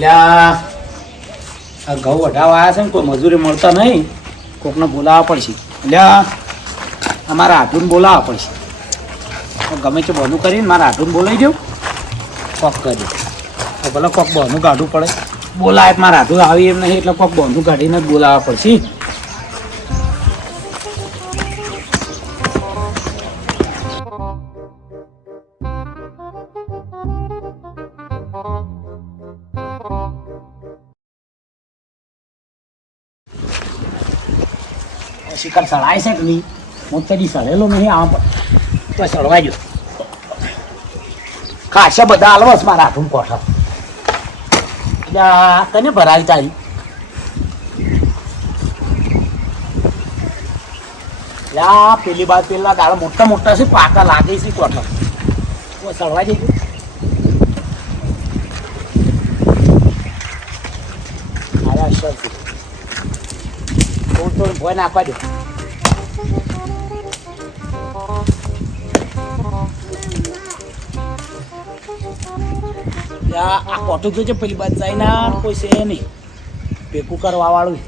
લ્યા આ ઘઉં વઢાવા આવ્યા છે ને કોઈ મજૂરી મળતા નહીં, કોકને બોલાવવા પડશે. લ્યા અમારા હાથુને બોલાવવા પડશે. ગમે તે બહનું કરીને મારા હાથુને બોલાવી દઉં, કોક કરી તો ભલે કોક બહનું કાઢવું પડે. બોલાય મારા હાથું આવી એમ નહીં એટલે કોક બહનું કાઢીને જ બોલાવવા પડશે. શિકાર સળાય છે કે નહીં? હું કદી સળેલો નહીં. આમ તો સળવાઈ ગયો. ખાસા બધા આલવસ મારા હાથું કોઠા. એટલે કને ભરાવી તારી? પેલી બાદ પેલા દાળ મોટા મોટા છે, પાકા લાગે છે કોઠા. સળવાઈ જઈ ગયું. થોડું ભોય નાખવા દે. આ કોઠું તો છે પેલી બાદ જાય ના કોઈ છે નહીં ભેગું કરવા વાળું.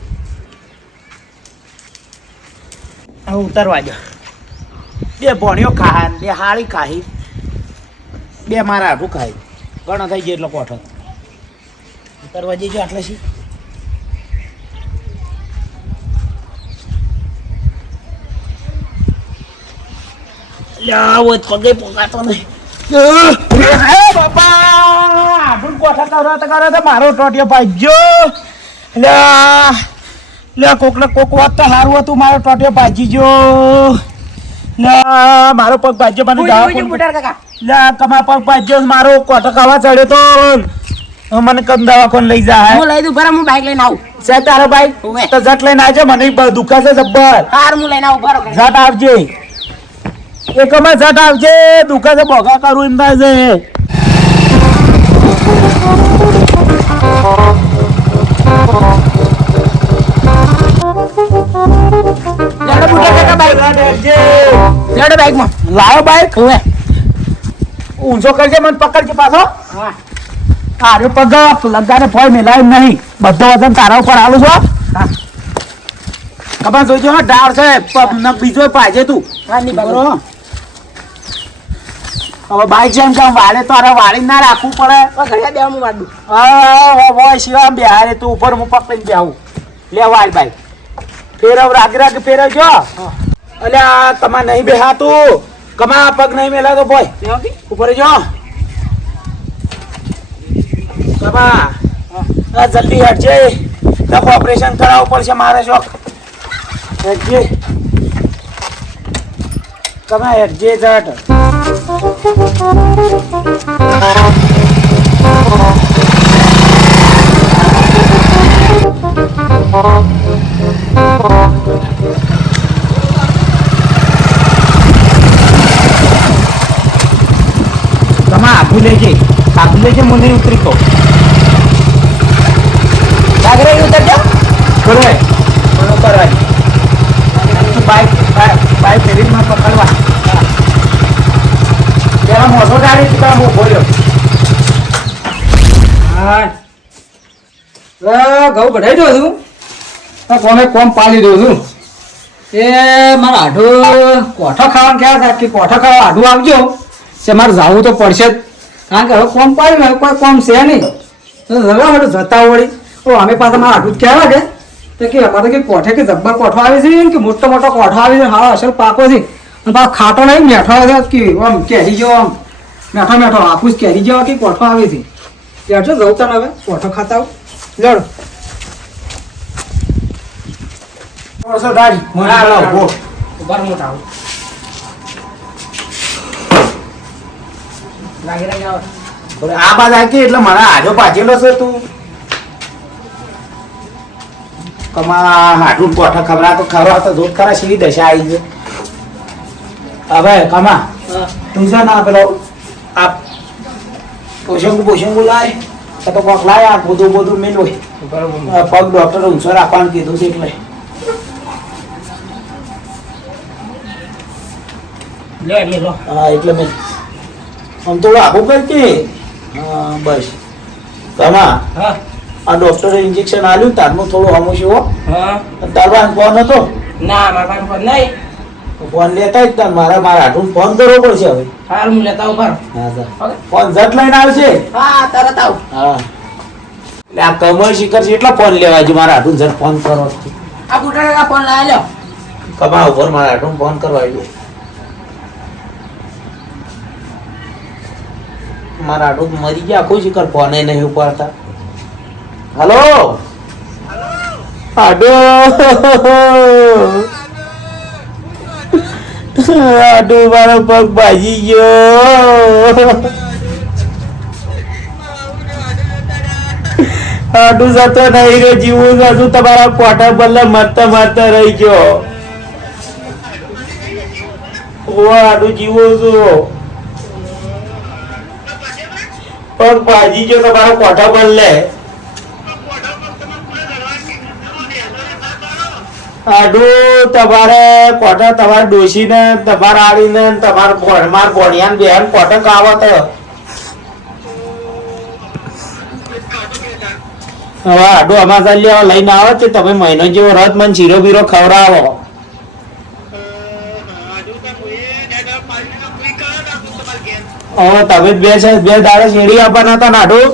હવે ઉતરવા દો. બે ભણ્યો ખાય, બે હાળી ખાઈ, બે મારા હાથું ખાઈ, ઘણો થઈ જાય એટલો કોઠો. ઉતરવા જઈજો આટલે સી. પગે પોકાતો નહીં. બાપા મારો ટોટિયો ભાજ્યો. કોકને કોક વાત તો સારું હતું, મારો ટોટિયો ભાજી ગયો. મારો પગ ભાજ્યો. મને તમારા પગ ભાજ્યો, મારો કોઠો ખાવા ચડ્યો તો મને કમ દવાખાને લઈ જાય. હું લઈ દઉં બરાબર. હું બાઈક લઈને આવું. છે તારો બાઈક તો જટ લઈને આવજે. મને દુખાશે જબ્બર. હાર હું લઈને આવું બરાબર. જટ આવજે. એકમાં જટ આવજે. દુખાશે બોગા કરું એમ થાય છે. લાવો બાઈક. ઊંચો કરજે, મને પકડજે પાછો. તારે પગ લગાને ફોય મેલાય નહીં. બધો વજન તારા ઉપર આવું છો. ખબર જોઈજો હા, ડાળ છે બીજો પાજે તું. હવે બાઈક જેમ કે વાળે તો અરે વાળી ના રાખવું પડે. ઘડિયા બે હું વાળું. હા શિવા બેહારે તું ઉપર હું પકડીને બેહું. લે વાળ બાઈક ફેરવ, રાગ રાગ ફેરવજો. અલ્યા તમારે નહીં બેહાતું, કમા પગ નહીં મેલા તો બોય ઉપર જો. કમા જલ્દી હટજે, ઓપરેશન કરાવવું પડશે મારે. શોખ હટજે. કમા હટજે જટ. આગું લેજે, આગું લેજે. મને ઉતરી કહું સાગરે ઉતરજો. બરોબર કરવાની બાઈક ફેરીમાં પકડવા. પેલા મોટો ગાડી તો હું બોલ્યો. હા ઘઉં કઢાઈ દઉં છું. કોમે કોમ પાલી દઉં છું. એ મારા આઢું કોઠો ખાવાનું ક્યાં થાય કે કોઠો ખાવા આઢું આવજો. છે મારે જવું તો પડશે જ, કારણ કે હવે કોમ પાડ્યું ને કોઈ કોમ છે નહીં. જતા વળી અમે પાછા મારા આટલું જ કહેવા કે કે અમારે કે કોઠે કે જબ્બર કોઠો આવે છે કે મોટો મોટો કોઠો આવે છે. હા અસલ પાકો છે. અને પાછો ખાટો નહીં, મેઠો આવે કે આમ કેરી જેવો, આમ મેઠો મેઠો આખું જ કેરી જેવો કે કોઠો આવે છે. ત્યાં છો જવું તને હવે કોઠો ખાતા આવું. લડ આ બાદ આખી એટલે મારા આજો પાછેલો છે. તું કમા હાડું કોઠા ખબરા તો ખરા તો જોત ખરા સીધી દશા આવી છે. હવે કમા તું છે ના પેલો આ પોષંગુ લાય તો કોક લાય. આ બધું મેલું પગ ડોક્ટરે ઊંચો રાખવાનું કીધું છે એટલે હા એટલે મેં આમ થોડું આખું કર કે. હા બસ તમા હા આ ડોક્ટરે ઇન્જેક્શન આલ્યું તારનું થોડું હમું હો હા તારવા ફોન હતો ના મારા પાસે નહીં ફોન લેતા જ તાર મારા હાટું ફોન કરવો પડશે હવે હાલ હું લેતા આવું બરાબર હા સર ઓકે ફોન જટ લઈને આવશે હા તરત આવું હા એટલે આ કમર શિખર છે એટલા ફોન લેવા છે મારા હાટું જટ ફોન કરો આ બુટાણા ફોન લાવી લો કમા ઉપર મારા હાટું ફોન કરવા આવ્યો મારા હાટું મરી ગયા કોઈ શિખર ફોન નહીં ઉપાડતા હલો આડો આડો મારો પગ ભાજી ગયો આડું જતો નહીં રે જીવું જતું તમારા કોઠા બલ્લે મરતા મરતા રહી ગયો ઓ આડું જીવું છું પગ ભાજી ગયો તમારા કોઠા બલ્લે આડું તમારે કોઠા તમારે ડોશીને તમારે આવીને તમારે માર ભણિયાને બેન કોઠક આવત હવે આડું અમાર ચાલ્યા લઈને આવો છે તમે મહિનો જેવો રથ મને શીરો બીરો ખવડાવો હવે તમે બે દાડે શેરડી આપવાના હતા ને આડું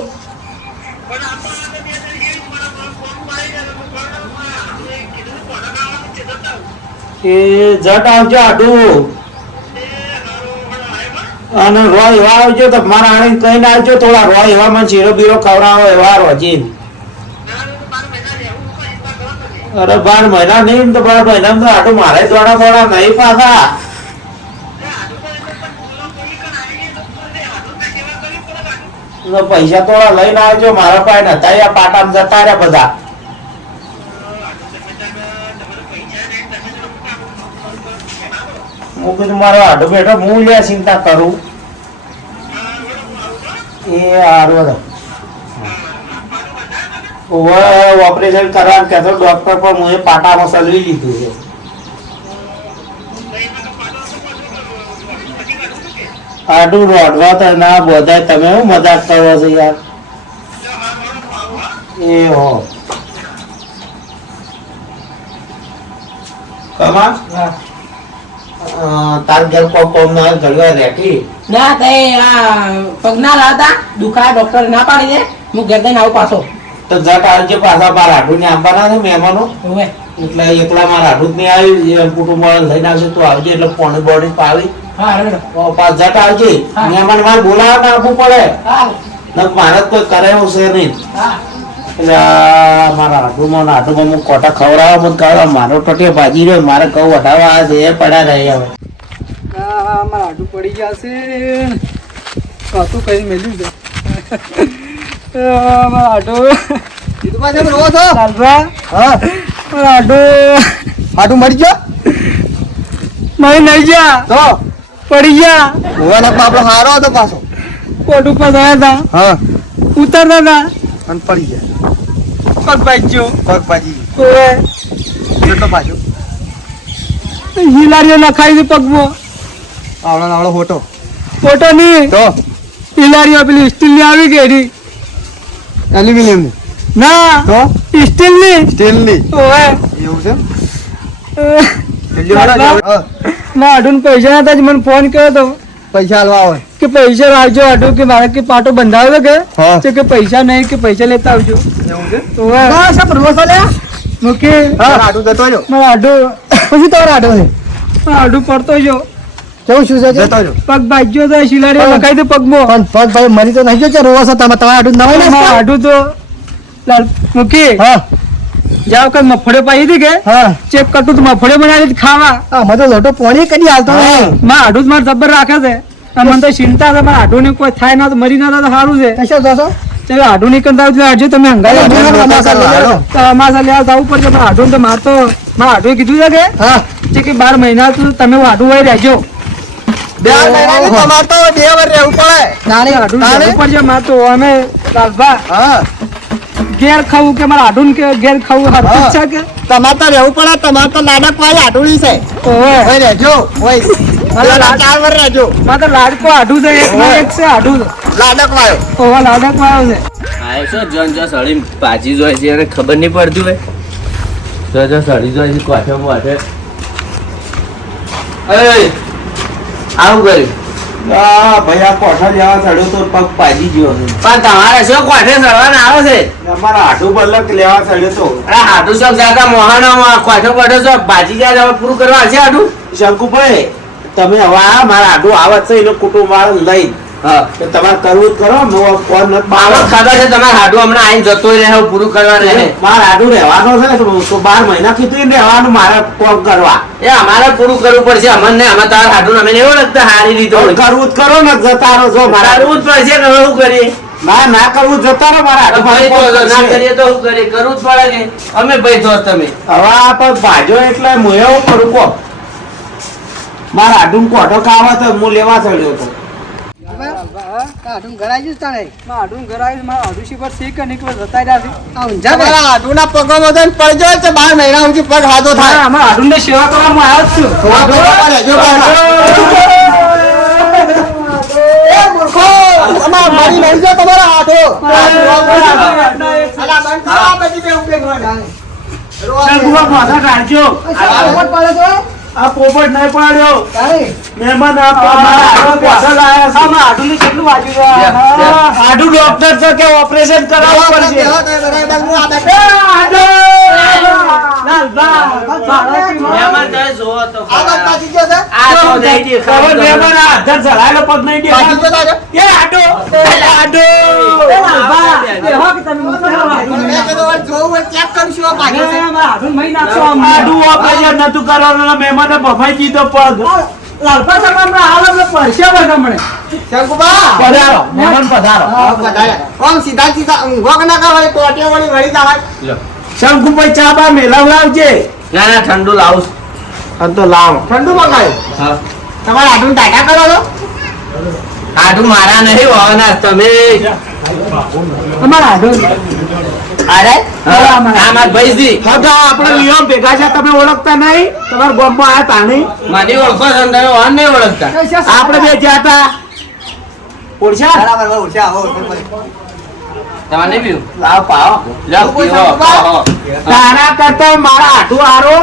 એ જટ આવજો આડું અને રો એવા આવજો તો મારા આણી કહીને આવજો થોડા રો એવા મને શીરો બીરો ખવડાવો એવા રોજી અરે 12 મહિના નહીં તો 12 મહિના તો આટલું મારે દોડા બોડા નહીં પાછા પૈસા થોડા લઈને આવજો મારા પાસે નતા યા પાટામાં જતા રહ્યા બધા હું કીધું મારો આડો બેઠો હું લે ચિંતા કરું એ હારું ઓપરેશન કરવા કહેતો ડોક્ટર પણ હું પાટામાં સલવી લીધું છે આડું રોડવા તો ના બોધાય તમે હું મજાક કરો છો યાર એ હો કમા તાર ઘર કોમ ના ઘડવા રેઠી ના તે આ પગના લાતા દુખાય ડોક્ટર ના પાડી દે હું ઘેર દઈને આવું પાછો તો જટ આવજે પાછા મારા હાડું ને આપવાના છે મહેમાનો હવે એટલે એકલા મારા હાડું જ નહીં આવી કુટુંબ લઈને આવશે તું આવજે એટલે પોણી બોડી પાવી હા રેડો પાછ જટ આવજે હા. મહેમાન મારે બોલાવા આપવું પડે હા ને મારે તો કરે એવું છે નહીં હા એટલે આ મારા હાડુમાં હું કોટા ખવડાવવા મત કાઢવા મારો ટોટીઓ ભાજી રહ્યો મારે કહું વટાવવા આ છે એ પડ્યા રહી હવે મારા આડું પડી ગયા છે કાતું કઈ મેલ્યું છે મારા આડું આટું મરી ગયો મારી નહીં ગયા તો પડી ગયા આપણો હારો હતો પાછો કોટ ઉપર ગયા હતા હા ઉતરતા હતા અને પડી ગયા પગ ભાજ્યો પગ ભાજી ઓએ કેટલો પાછો હિલારીઓ નખાઈ હતી પગમાં આવડો આવડો ફોટો ફોટો નહીં તો હિલારીઓ પેલી સ્ટીલની આવી ગઈ હતી એલ્યુમિનિયમ ની ના તો સ્ટીલની સ્ટીલ ની ઓએ એવું છે ના આડું પૈસા નતા જ મને ફોન કર્યો હતો પૈસા હાલવા આવે કે પૈસા લાવજો આડું કે મારે કે પાટો બંધાવ્યો કે હા. છે કે પૈસા નહીં કે પૈસા લેતા આવજો એવું છે ઓએ બસ આ પ્રવાસ આલ્યા મૂકી આટું જતો રહ્યો મારા આડું પછી તમારો આટો છે મારા આડું પડતો જો કેવું શું છે જતો રહ્યો પગ ભાજ્યો તો શિલારી લખાઈ દે પગમાં પણ પગ ભાઈ મરી તો નહીં ગયો રોવા હતા તમારે આટું નવાઈ મારા ના આડું તો લાલ મૂકી હા જાવ કે મફળે પાઈ હતી કે હા ચેક કરતું તો મફળે બનાવી હતી ખાવા આ મને લોટો પોણી કદી હાલતો નહીં મારા આડું જ મારે જબર રાખે છે અને મને તો ચિંતા છે મારા આડું ને કોઈ થાય ના તો મરી ના થાય તો સારું છે કશો જોશો ચાલો આડું નહીં કરતા આવજો આજે તમે હંગાઈ અમાસા લેવા જવું પડશે મારા આડું તો મારે તો મારા આડું કીધું છે કે હા જે કે 12 મહિના તો તમે આડું વહી રહેજો બે મહિના તમારે તો 2 વાર રહેવું પડે નાની આડું રહેવું પડશે મારે તો અમે લાલભા હા ઘેર ખાવું કે મારા આડું કે ઘેર ખાવું હરખું જ છે કે તમારે તો રહેવું પડે તમારે તો લાડક વાળી આટુડી છે ઓવે ઓય રહેજો ઓય મારા લાડ- 4 વાર રહેજો મારે તો લાડકો આડું છે એક માં એક છે આડું લાડક વાળો ઓવા લાડક વાળો છે આ શું જોન જો સળી પાછી જોઈ છે અને ખબર નહીં પડતી હોય જો સળી જોઈ છે કોઠે મોઠે આવું કર્યું ભાઈ આ કોઠા જેવા ચડ્યો તો પગ પાજી ગયો છે. પણ તમારે શું કોઠે ચડવાના આવે છે અમારા હાડું પલક લેવા ચડ્યો તો અરે હાડું શોખ જાતા મોહાણામાં કોઠો કોઠો શોખ ભાજી જાય હવે પૂરું કરવા હશે હાડું શંકુભાઈ તમે હવે આ મારા હાડું આવત છે એનો કુટુંબ વાળો લઈ હા તો તમારે કરવું જ કરો નો ફોન નથી બાબત ખબર છે તમારે હાડું હમણાં આઈને જતો રહે હવે પૂરું કરવા રહે મારે હાડું રહેવાનો છે તો 12 મહિના કીધું રહેવાનું મારે કોમ કરવા એ અમારે પૂરું કરવું પડશે અમને અમે તારા હાડું અમે એવો લગતા હારી લીધો હોય. કરવું જ કરો ને જતા રહો જો મારા કરવું જ પડશે કે હવે શું કરીએ ના કરવું જ જતા રહો મારા હાડું ભાઈ તો મારે ના કોમ કરીએ તો શું કરીએ કરવું જ પડે કે અમે ભાઈ તો તમે હવે આ પણ ભાજો એટલે હું એવું કરું કો મારા હાડું કોઠો ખાવા તો હું લેવા ચડ્યો હતો સેવા કરવામાં આવ્યો જ છું. શંકુભા મોઢા કાઢજો આ પોપટ નહીં પાડ્યો મહેમાન કોઠો લાયા છે કેટલું વાગ્યું આડું ડોક્ટર છે કે ઓપરેશન કરાવવું પડશે મહેમાન તમે જોવો તો આ વાત પાછી ગયો છે? આ તો નહીં દેખાય. ખબર મહેમાન આ હાથર ચડાયેલો પગ નહીં દેખાતો. એ આડો આડો આડું ઓપરેશન નતું કરવાનું અને મહેમાને ભમાઈ દીધો પગ પધારો મહેમાન પધારો શંકુભાઈ ચા બા મેલાવડાવજે ના ના ઠંડુ લાવું છું. હા તો લાવ ઠંડુ મંગાવ્યું હા તમારે આડું ટાટા કરો છો હાડું મારા નહીં હોવાના તમે અરે આ મારા ભાઈજી હા તો આપણે નિયમ ભેગા છે તમે ઓળખતા નહીં તમારા ગામમાં આયા તાણી મને ઓળખો છો ને તમે ઓન નહીં ઓળખતા આપણે બે જ્યાં હતા ઓળખ્યા તમારે નહીં પીવું લાવ પાવો લાવ પીવો પાવો. તારા કરતા મારા આટું હારો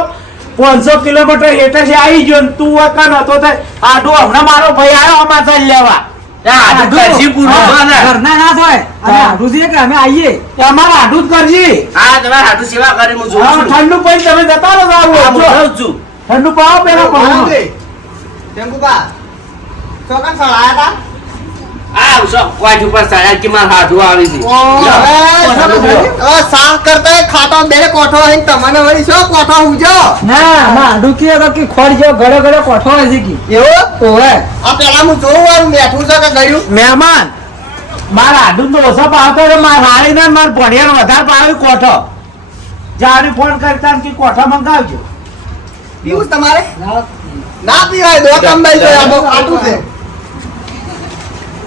500 કિલોમીટર હેઠે છે આવી ગયો ને તું વખત હતો તો આટું હમણાં મારો ભાઈ આવ્યો અમારે લેવા આ હાડું કરશી પૂરું હો ને. ઘરના ના થાય અને હાડું છે કે અમે આવીએ અમારે આટું જ કરજી આ તમારે હાડું સેવા કરી હું જોઉં હા, છું. ઠંડુ પૈ તમે જતા રહો આ હું આવો જોઉં છું. ઠંડુ પાવો પેલા પાવો આ ઉસો વાટ ઉપર ચડ્યા કે મારા હાડું આવી છે. ના હાડું કે ખોડ જેવો ઘડો ઘડો કોઠો હોય છે કી ઓવે મહેમાન મારા આડું તો ઓછા પાવતો એટલે મારા હારીને મારા ભણિયાનો વધારે પાવી કોઠો જાણી ફોન કરતા કે કોઠો મંગાવજો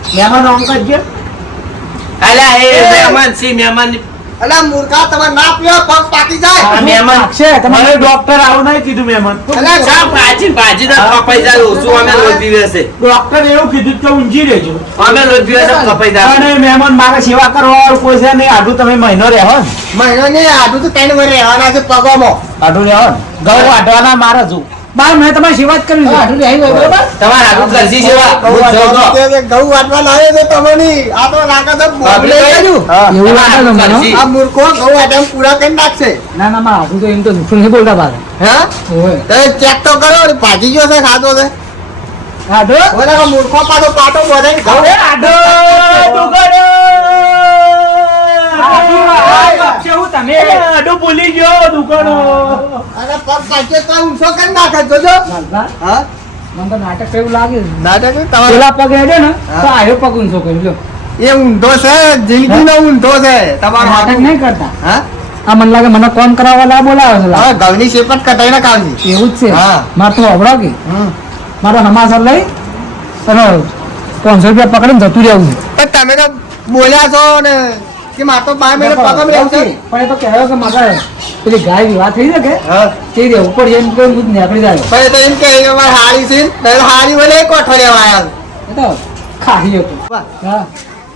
મહેમાન આમ કરજો અલા એ મહેમાન સી મહેમાન આ મહેમાન છે તમારે ડોક્ટર આવું નહીં કીધું મહેમાન ચા પાછી ભાજી તો કપાઈ જાય ઓછું અમે લોટ પીવે છે ડોક્ટર એવું કીધું કે ઊંઘી રહેજો અમે લોટ પીવે છે કપાઈ જાય અને મહેમાન મારે સેવા કરવા વાળું કોઈ છે નહીં આડું તમે મહિનો રહેવો ને આડું રહેવો ને ઘઉં વાટવાના મારે છું બાર મેં તમારી સેવા જ કરી છે હાડું રહી હોય બરોબર તમારે હાડું કરશી સેવા હું જોઉં તો. પબ્લિક કર્યું? એવું લાગે છે મને. કરશી. ના ના મારા હાડું તો એમ તો જૂઠું નહીં બોલતા બાર ઓવે ચેક તો કરો ભાજી ગયો છે ખાતો છે હાડું મૂર્ખો પાડો પાટો બધે હાડું તમે આડું ભૂલી ગયો દુકાનો અને પગ પાછો તો ઊંચો કરી નાખે જોજો હા મને તો નાટક એવું લાગે છે. નાટક તમારે પેલા પગ હેડે ને તો આયો પગ ઊંચો કરી લો એ ઊંધો છે જિંદગીનો ઊંધો છે તમારો નાટક નહીં કરતા હા આ મને લાગે મને કોમ કરાવવા લા બોલાવે છે હવે લાગે. ઘઉંની શેપ જ કટાઈ ના કાવજી એવું જ છે હા. મારે તો અવડાવ કે મારો હમાસર લઈ અને 500 રૂપિયા પકડીને જતું રહેવું છે પણ તમે તો બોલ્યા છો ને કે મારે તો 12 મિનિટ પગમ રહેવું છે પણ એ તો કહેવાય કે મારે પેલી ગાય વિવાહ થઈ છે કે હા તે રે ઉપર જઈને કોઈ હું નીકળી જાય પણ એ તો એમ કહે કે મારે હારી છે ને હારી બોલે એક અઠવાડિયા આવ્યા એ તો ખાહી હતું વાહ. હા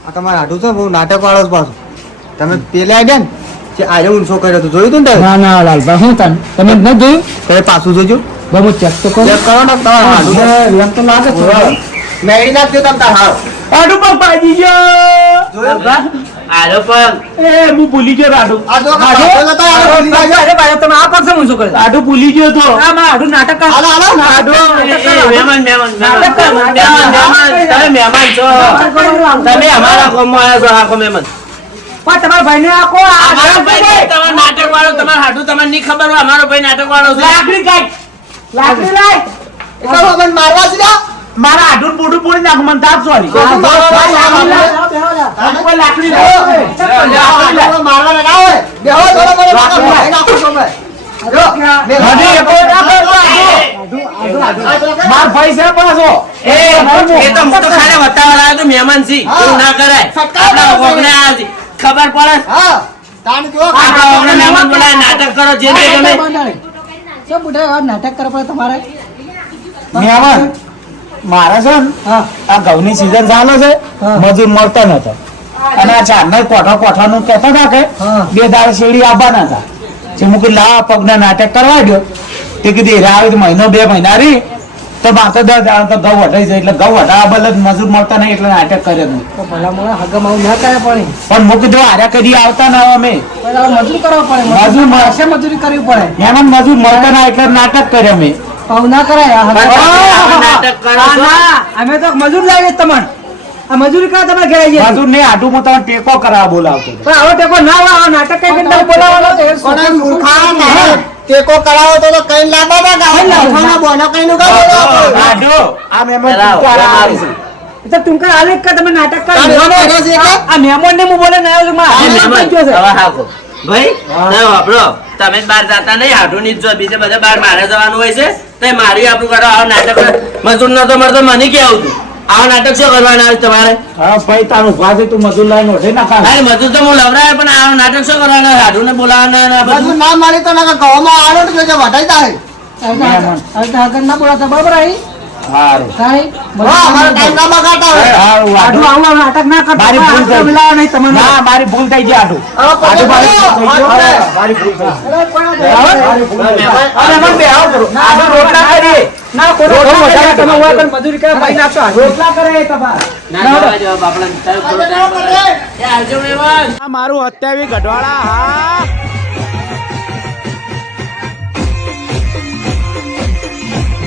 આ તમારે હાડું છે બહુ નાટક વાળો જ પાછું તમે પેલે આવ્યા ને જે આજે ઊંચો કર્યો તો જોયું તું ને ના ના લાલભાઈ હું તને તમે ન જોયું કઈ પાછું જોજો બહુ હું ચેક તો કરું ચેક કરો ને તમારે હાડું એમ તો લાગે છે મેળી નાખજો તમે તાર હાવ આડું પગ ભાજી ગયો જોયું આલો પણ એ હું ભૂલી ગયો આડું આ જો પાછળ જતા હાલો ભૂલી જાજો. અરે ભાઈ તમે આ પક્ષે હું શું કરે આડું ભૂલી ગયો તો આ માં આડું નાટક કર હાલો હાલો આડું મહેમાન નાટક કર. તમે મહેમાન છો તમે અમારા ગામમાં આવ્યા છો આખો મહેમાન પણ તમારા ભાઈને આખો અમારો ભાઈ તમારો નાટક વાળો તમારા હાટુ તમને નહીં ખબર હોય અમારો ભાઈ નાટક વાળો છે લાકડી કાઢ લાકડી લાય એટલે હું મને મારવા છે ને? મારા આડું બોડું પોડી નાખ મને તાપ સોરી મારવા લાકડી મારવા ના હોય બેહો થોડો મને ભાઈ નાખો તમે જો માર ભાઈ છે પાછો એ તો હું તો ખાલી વતાવા લાવ્યો તો મહેમાન છી એવું ના કરાય આપણા વગને આ ખબર પડે હા તાણ જો આપણા વગને મહેમાન બોલાય નાટક કરો જે તે ગમે શું બુઢા નાટક કરવા પડે તમારે મહેમાન મારે છે ને હા આ ઘઉંની સીઝન ચાલે છે હા. મજૂર મળતો નતો અને આ ચારના કોઠાનું કહેતા હતા કે હા. 2 દાડા શેરડી આવવાના હતા જે મૂકી લાવા પગના નાટક કરવા ગયો તે કીધું એરા આવે તો મહિનો 2 મહિના રહી તો માથે 10 દાડા તો ઘઉં વઢાઈ જાય એટલે ઘઉં વઢાવા બદલે મજૂર મળતા નહીં એટલે નાટક કરે નહીં તો ભલા મોણા હગમ આવું ના કરે પડે પણ મૂકી દો આર્યા કદી આવતા ના હોય અમે પણ હવે મજૂરી કરવા પડે મજૂર માસે મજૂરી કરવી પડે મહેમાન મજૂર મળતા ના એટલે નાટક કરે અમે આવું ના કરાય આ હગમ. આવા નાટક કરો આ છો? ના, અમે તો મજૂર લાવીએ તમને આ મજૂરી કરવા તમે ઘરે આવીએ મજૂર ને આટું તમે ટેકો કરાવવા બોલાવતો હતો. પણ આવો ટેકો ના આવે, આવો નાટક કઈ કરીને બોલાવવાનો તો એ કોને મૂર્ખા મારે ટેકો કરાવો તો કઈ લાંબા ના ગાવ લાખાના બોનો કઈ નું ગાવ આટો, આ મહેમાન કરાવો, ટીકો આવે છે. તો ટૂંકર આલે કે તમે નાટક કરો તારે એનો એનો છે કે? આ મહેમાન ને હું બોલે ના આવ્યો છું, મારા આ હાથમાં મહેમાન, પંચ્યો છે. હવે હાકો. ભાઈ તમે વાપરો તમે જ બહાર જતા નહીં હાટું ની જ જો બીજે બધા બહાર મારે જવાનું હોય છે તો મારી આપણું કરો આવો નાટક મજૂર નતો મળતો મને કે આવું છું આવો નાટક શું કરવાના આવે તમારે હા ભાઈ તારું ભાઈ તું મજૂર લાઈન ઓઢે ના ખાને. અરે મજૂર તો હું લવરાય પણ આવો નાટક શું કરવાના હાટું ને બોલાવાના ને આ બધું? બધું ના મારી તો ના ગવામાં આલો તો જોજે વઢાઈ જાય હવે તો હગન ના બોલાતા બરાબર આવી હારું. કાંઈ? હા અમારો ટાઈમ ના બગાડતા હોય હારું, આટલું આટું. આવું નાટક ના કરતા મારી ભૂલ થઈ. મિલાવા નહીં તમને ના, મારી ભૂલ થઈ ગઈ આટું. હવે આટું મારી ભૂલ થઈ ગઈ. આપણે. હા, મારી ભૂલ થઈ ગઈ. હવે? મારી ભૂલ થઈ ગઈ. અરે એમાં બે આવો કરો. આટલું રોટલા કરીએ. ના, કોઈ રોટલા વધારે તમે હોય પણ મજૂરી કરે ભાઈ નાખશો હાથ. રોટલા કરે એ તમારે. ના જવા જવા બાપડા તારે થોડો time કરો. એ આવજો મહેમાન આ મારું 27 ગઢવાળા હા